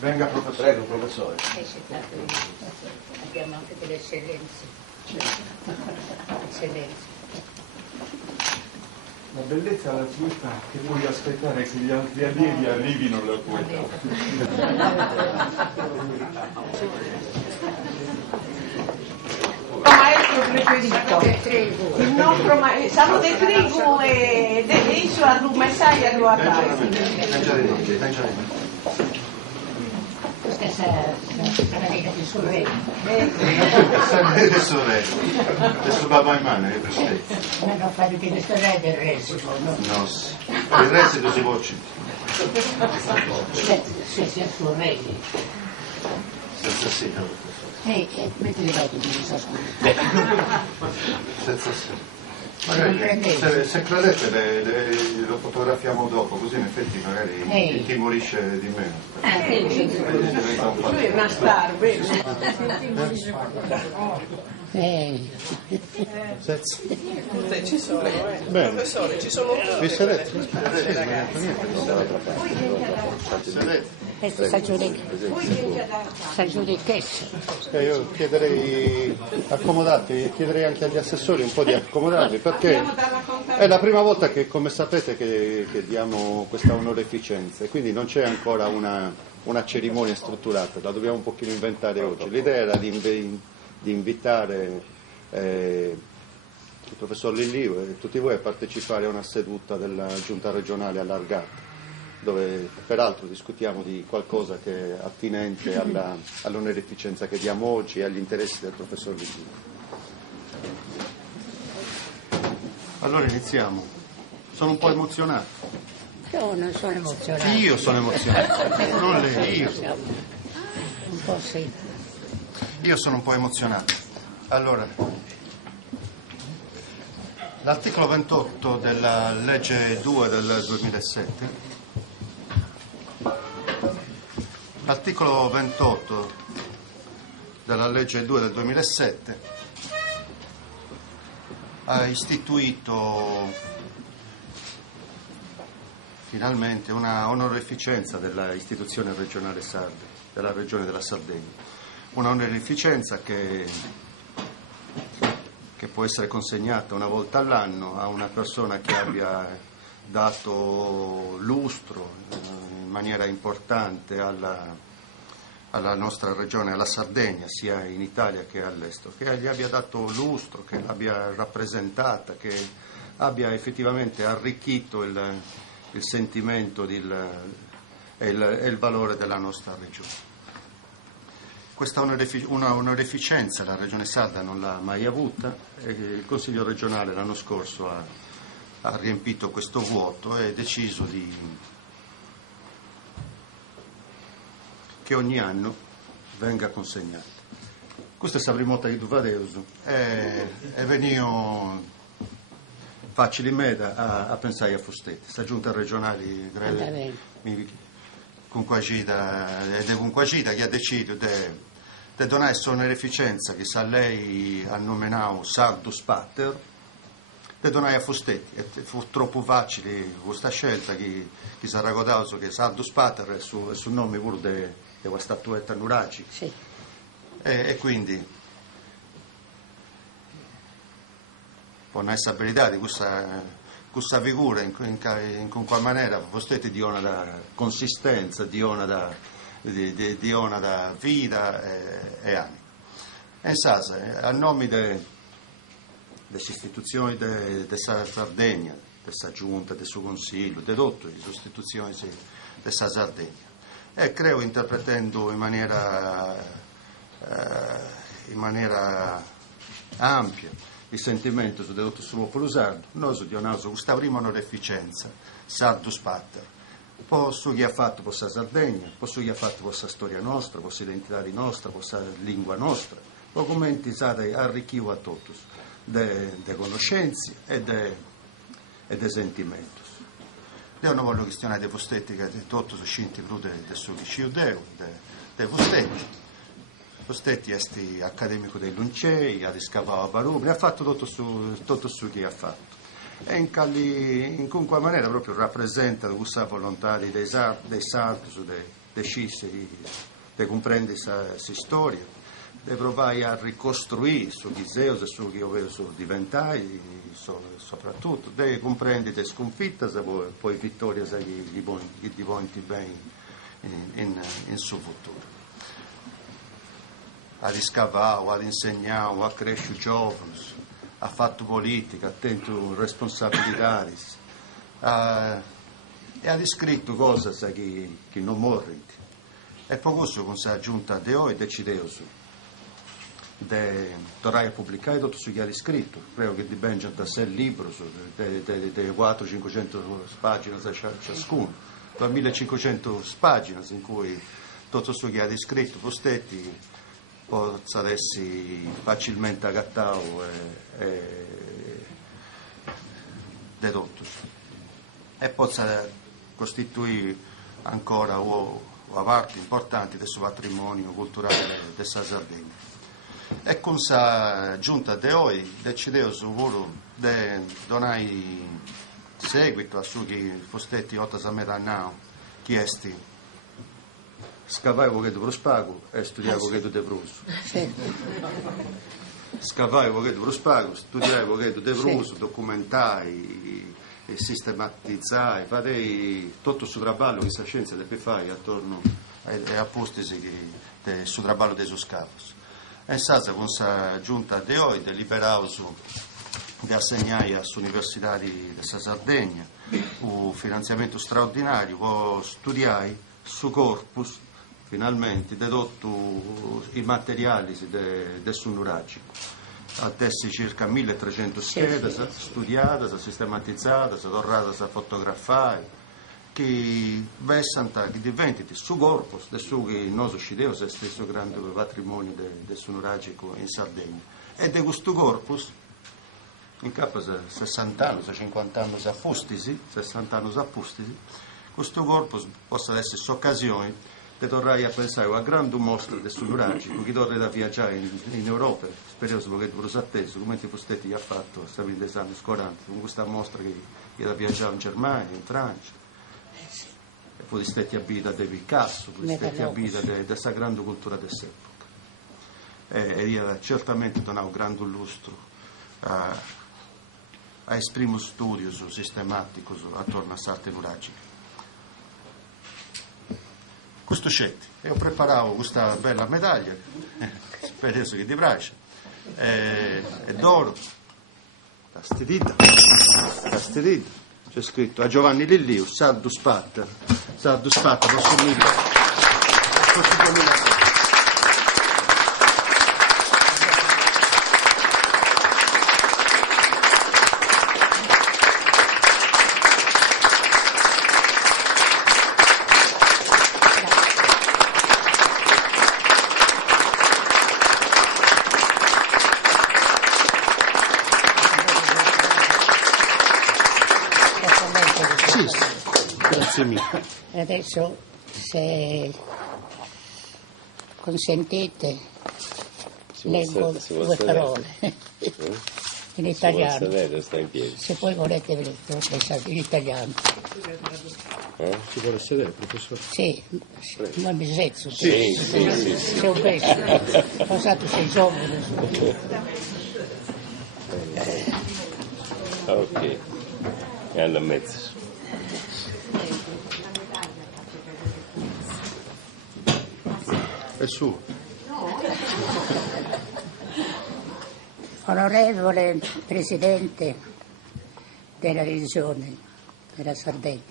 Venga professore. Prego, professore. Abbiamo anche delle eccellenze. La bellezza della tua età che puoi aspettare che gli altri allievi arrivino alla tua età. Maestro preferito, il nostro maestro, siamo dei tribu e adesso a Rumesai a Ruatari. Questa sarà di sorelle. Sarete sorelle. Adesso papà in mano, per te. Ma non fate di le sorelle del resico, no? No, sì. Il resto si può Se si è sorelle. senza sì, no. Metti le foto di so Senza sì. Magari se credete lo fotografiamo dopo, così in effetti magari intimorisce di meno. Lui è una star, vedi? Ci sono, professore, ci sono io chiederei accomodati, chiederei anche agli assessori un po' di accomodarvi, perché è la prima volta che, come sapete, che diamo questa onoreficenza e quindi non c'è ancora una cerimonia strutturata, la dobbiamo un pochino inventare oggi. L'idea era di invitare il professor Lillio e tutti voi a partecipare a una seduta della giunta regionale allargata, dove peraltro discutiamo di qualcosa che è attinente all'onoreficenza che diamo oggi e agli interessi del professor Lillio. Allora iniziamo. Sono un po' emozionato. Io non sono emozionato. Io sono emozionato, non lei, io. Un po' sì. Io sono un po' emozionato. Allora, l'articolo 28 della legge 2 del 2007, l'articolo 28 della legge 2 del 2007 ha istituito finalmente una onoreficenza della istituzione regionale sarda, della regione della Sardegna, una onoreficenza che può essere consegnata una volta all'anno a una persona che abbia dato lustro in maniera importante alla nostra regione, alla Sardegna, sia in Italia che all'estero, che gli abbia dato lustro, che l'abbia rappresentata, che abbia effettivamente arricchito il sentimento e il valore della nostra regione. Questa onoreficenza la Regione Sarda non l'ha mai avuta e il Consiglio regionale l'anno scorso ha riempito questo vuoto e ha deciso che ogni anno venga consegnata. Questo è Sabrimota di Duvadeuso e venivo facile in meda a pensare a Fostetti, sta giunta regionale con Quagida ed è con Quagida che ha deciso di donare questa onoreficenza che sa lei ha nominato Sardo Spatter, di donare a Fostetti. E fu troppo facile questa scelta che si è ricordato che Sardo Spatter è sul nome pure della statuetta Nuraci. Sì. E quindi con questa abilità di questa figura in qualche maniera Fostetti di una da consistenza, di una da vita e anima. E Sasa, a nome delle istituzioni della Sardegna, della giunta, del suo consiglio, di tutte le istituzioni della Sardegna, e credo interpretando in maniera ampia il sentimento su del suo Sardo, noi abbiamo questa prima onoreficenza, Sardo Spatter, po' su chi ha fatto questa Sardegna, po' su chi ha fatto questa storia nostra, questa identità nostra, questa lingua nostra, po' commenti state arricchito a tutti, de conoscenze e de sentimenti. Io non voglio questionare dei Fostetti che tutto sono scinti del suo liceo dei Fostetti. Fostetti è accademico dei Luncei, ha riscavato a Barubri, ha fatto tutto su che ha fatto. e in qualche maniera proprio rappresentano questa volontà dei sardi, dei scissi, di comprendere questa storia, di provare a ricostruire su chi Zeus e su chi io sono diventati, soprattutto, di comprendere le sconfitte e poi vittorie che diventi bene in suo futuro. Ha riscavato, ha insegnato, ha cresciuto giovani, ha fatto politica, ha tenuto responsabilità e ha descritto cose che non morrono. E poi questo con la giunta di oggi decideva di tornare a pubblicare tutto ciò che ha scritto. Credo che dipendono da 6 libri, di 400-500 pagine ciascuno, da 1500 pagine in cui tutto ciò che ha scritto postetti possa essere facilmente agattato e dedotto e possa costituire ancora una parte importante del suo patrimonio culturale della Sardegna. E con la giunta di oggi decidevo di donare seguito a ciò che postetti 8 sameranao chiesti scavare un pochetto per spago e studiare un pochetto di pruso. Scavare un pochetto per spago, studiare un pochetto di pruso, documentare, sistematizzare, fare tutto il suo traballo che la scienza deve fare attorno ai apostisi del suo traballo dei suoi scavi. E Sasa con la giunta di oggi deliberato di assegnare all'Università di Sardegna un finanziamento straordinario per studiare su corpus finalmente dedotto i materiali del suo nuragico. Adesso circa 1300 schede studiate, sistematizzate, tornate a fotografare, che versano, che diventano su corpus, del suo che non usciteva, è stesso grande patrimonio del suo nuragico in Sardegna. E di questo corpus, in capo 60 anni, 50 anni a fustisi, 60 anni a fustisi, questo corpus possa essere l'occasione di tornare a pensare a una grande mostra del suo nuragico che torna da viaggiare in Europa, speriamo che voi atteso, come ti postetti ha fatto a 20 anni 40, con questa mostra che da viaggiare in Germania, in Francia, e poi stetti abita di Picasso, poi stetti abita di questa grande cultura dell'epoca. E io certamente donato un grande lustro a esprimere studio sistematico attorno a queste nuragiche. Questo scetti, io ho preparato questa bella medaglia, spero che ti piace, è d'oro, castidita, c'è scritto a Giovanni Lilliu, Sardo Spatta, posso dire. Grazie mille. Adesso, se consentite, leggo 2 parole in italiano. Se poi volete in italiano. Si vuole sedere, professore? Sì, non mi sezzo. Sì. Sei un pesce. Passato 6 giorni. Ok, e alla mezzo. È suo. Onorevole Presidente della Regione della Sardegna,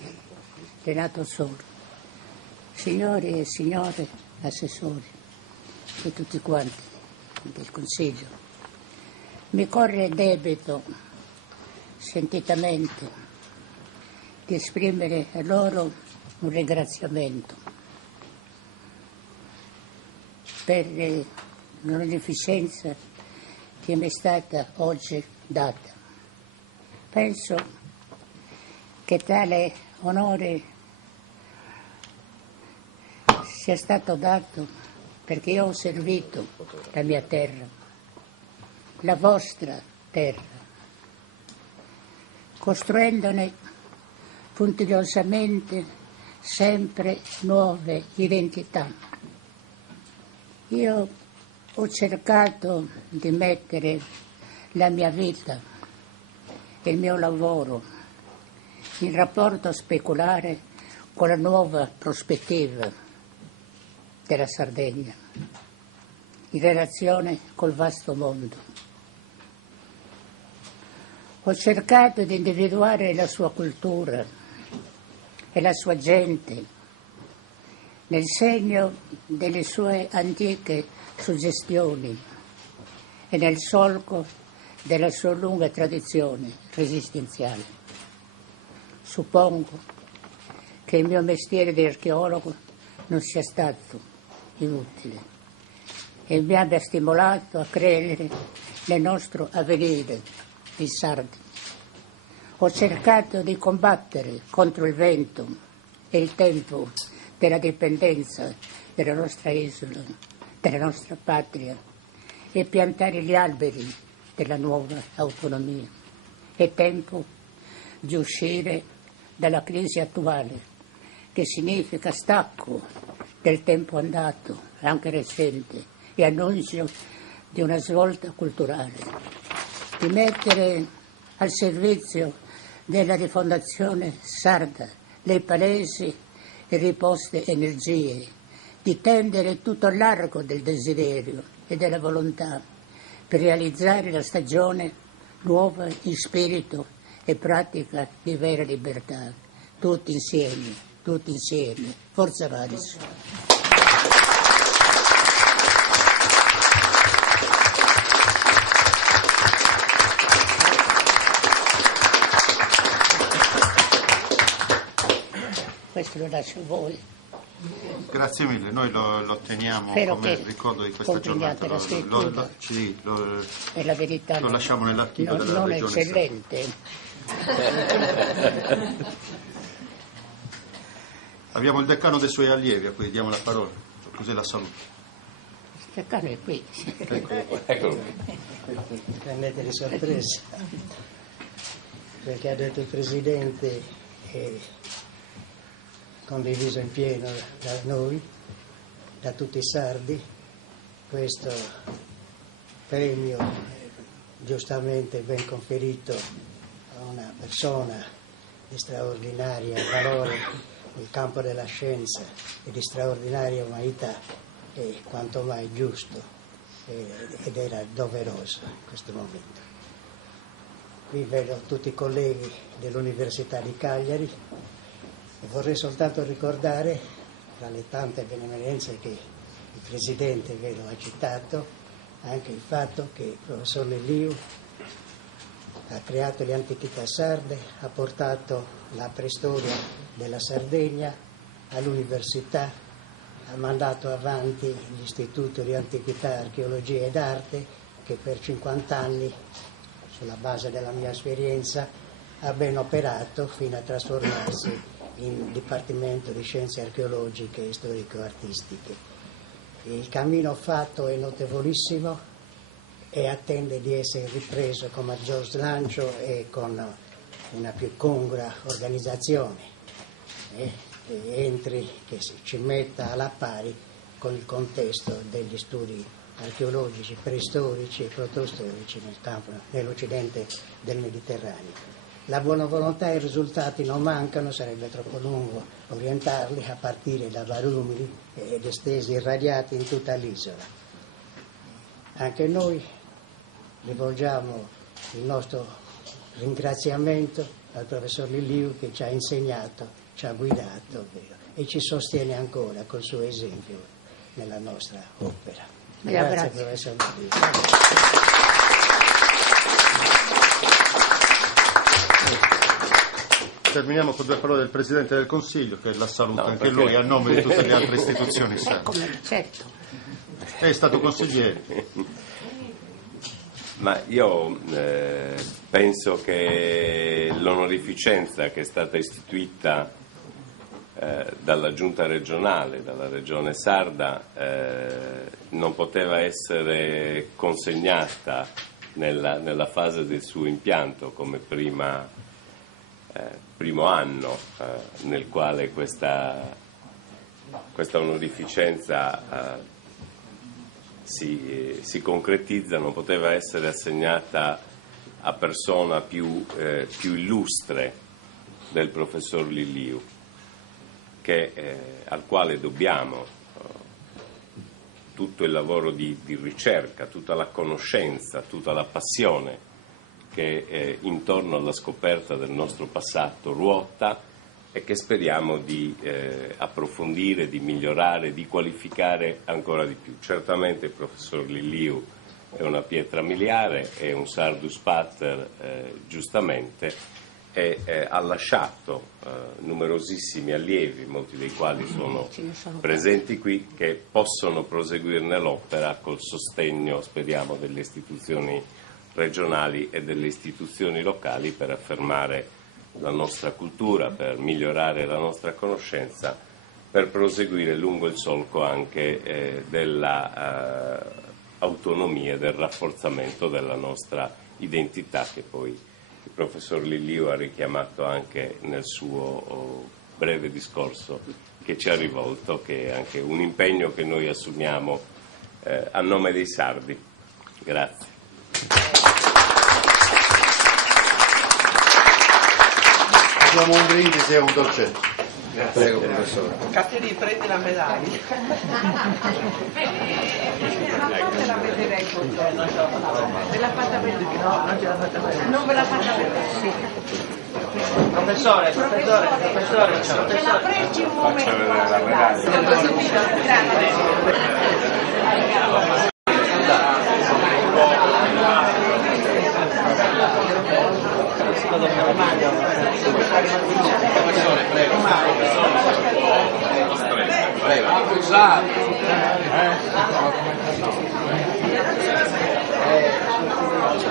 Renato Soro, signori e signore assessori e tutti quanti del Consiglio, mi corre debito sentitamente di esprimere a loro un ringraziamento per l'onorificenza che mi è stata oggi data. Penso che tale onore sia stato dato perché io ho servito la mia terra, la vostra terra, costruendone puntigliosamente sempre nuove identità. Io ho cercato di mettere la mia vita e il mio lavoro in rapporto speculare con la nuova prospettiva della Sardegna, in relazione col vasto mondo. Ho cercato di individuare la sua cultura e la sua gente nel segno delle sue antiche suggestioni e nel solco della sua lunga tradizione resistenziale. Suppongo che il mio mestiere di archeologo non sia stato inutile e mi abbia stimolato a credere nel nostro avvenire di sardi. Ho cercato di combattere contro il vento e il tempo della dipendenza della nostra isola, della nostra patria, e piantare gli alberi della nuova autonomia. È tempo di uscire dalla crisi attuale, che significa stacco del tempo andato, anche recente, e annuncio di una svolta culturale, di mettere al servizio della rifondazione sarda le palesi e riposte energie, di tendere tutto l'arco del desiderio e della volontà per realizzare la stagione nuova in spirito e pratica di vera libertà. Tutti insieme, Forza Varis. Questo lo lascio a voi. Grazie mille, noi lo teniamo Spero come che ricordo di questa giornata. la scrittura e la verità lo lasciamo nell'archivio della non Regione eccellente. Abbiamo il decano dei suoi allievi a cui diamo la parola, così la saluto. Il decano è qui. Eccolo qui. Prendete di sorpresa, perché ha detto il Presidente è condiviso in pieno da noi, da tutti i sardi, questo premio giustamente ben conferito a una persona di straordinario valore nel campo della scienza e di straordinaria umanità è quanto mai giusto ed era doveroso in questo momento. Qui vedo tutti i colleghi dell'Università di Cagliari e vorrei soltanto ricordare, tra le tante benemerenze che il Presidente vedo ha citato, anche il fatto che il professor Lelliu ha creato le antichità sarde, ha portato la preistoria della Sardegna all'università, ha mandato avanti l'Istituto di Antichità, Archeologia ed Arte, che per 50 anni, sulla base della mia esperienza, ha ben operato fino a trasformarsi in Dipartimento di Scienze Archeologiche e Storico-Artistiche. Il cammino fatto è notevolissimo e attende di essere ripreso con maggior slancio e con una più congrua organizzazione, che ci metta alla pari con il contesto degli studi archeologici, preistorici e protostorici nel campo, nell'occidente del Mediterraneo. La buona volontà e i risultati non mancano, sarebbe troppo lungo orientarli a partire da barumili ed estesi irradiati in tutta l'isola. Anche noi rivolgiamo il nostro ringraziamento al professor Lelliu che ci ha insegnato, ci ha guidato e ci sostiene ancora col suo esempio nella nostra opera. Grazie professor Lelliu. Terminiamo con due parole del Presidente del Consiglio, che la saluta anche lui a nome di tutte le altre istituzioni. Certo. È stato consigliere. Ma io penso che l'onorificenza che è stata istituita dalla Giunta regionale, dalla Regione Sarda, non poteva essere consegnata nella fase del suo impianto come prima primo anno nel quale questa onorificenza si concretizza, non poteva essere assegnata a persona più illustre del professor Liliu, al quale dobbiamo tutto il lavoro di ricerca, tutta la conoscenza, tutta la passione che intorno alla scoperta del nostro passato ruota e che speriamo di approfondire, di migliorare, di qualificare ancora di più. Certamente il professor Liliu è una pietra miliare, è un sardus pater, giustamente, e ha lasciato numerosissimi allievi, molti dei quali sono presenti qui, che possono proseguirne l'opera col sostegno, speriamo, delle istituzioni regionali e delle istituzioni locali per affermare la nostra cultura, per migliorare la nostra conoscenza, per proseguire lungo il solco anche della autonomia e del rafforzamento della nostra identità, che poi il professor Liliu ha richiamato anche nel suo breve discorso che ci ha rivolto, che è anche un impegno che noi assumiamo a nome dei sardi. Grazie. Facciamo un brindisi e un dolcetto. Prego, professore. Catteri, prendi la medaglia. La vedrei con te. Ve l'ha fatta vedere? No, non ce l'ha fatta vedere. Non ve l'ha fatta vedere? Sì. Professore. Ce la pregi un momento. Grazie.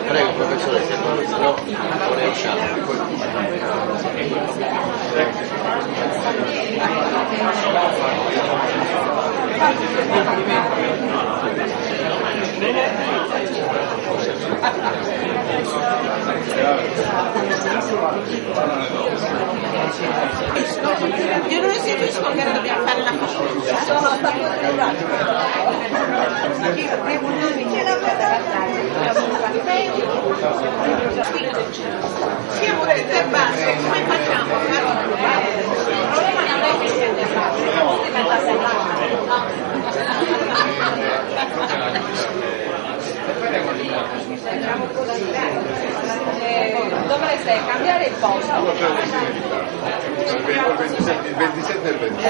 Prego, professore, se no non è uscito. Io non esigisco che dobbiamo fare la fascia. Sono stato se volete basta, come facciamo? Il problema non è che siete fatti, diventa dovreste cambiare il posto. Il 27 e il 20.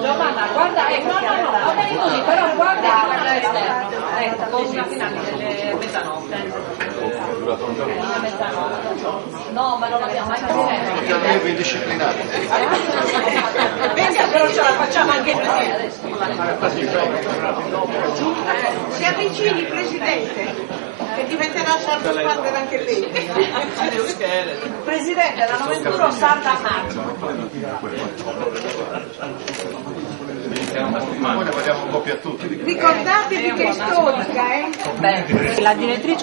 Giovanna, guarda, no, va bene così, però guarda con una finale delle mezzanotte. No, ma non l'abbiamo mai fatto. Noi vi disciplinate. Venga, però ce la facciamo anche noi. Si avvicini, Presidente, che diventerà sardo spadere anche lei. Presidente, l'hanno venduto sarda a maggio. Noi ne vogliamo un po' più a tutti. Ricordatevi che è storica, La direttrice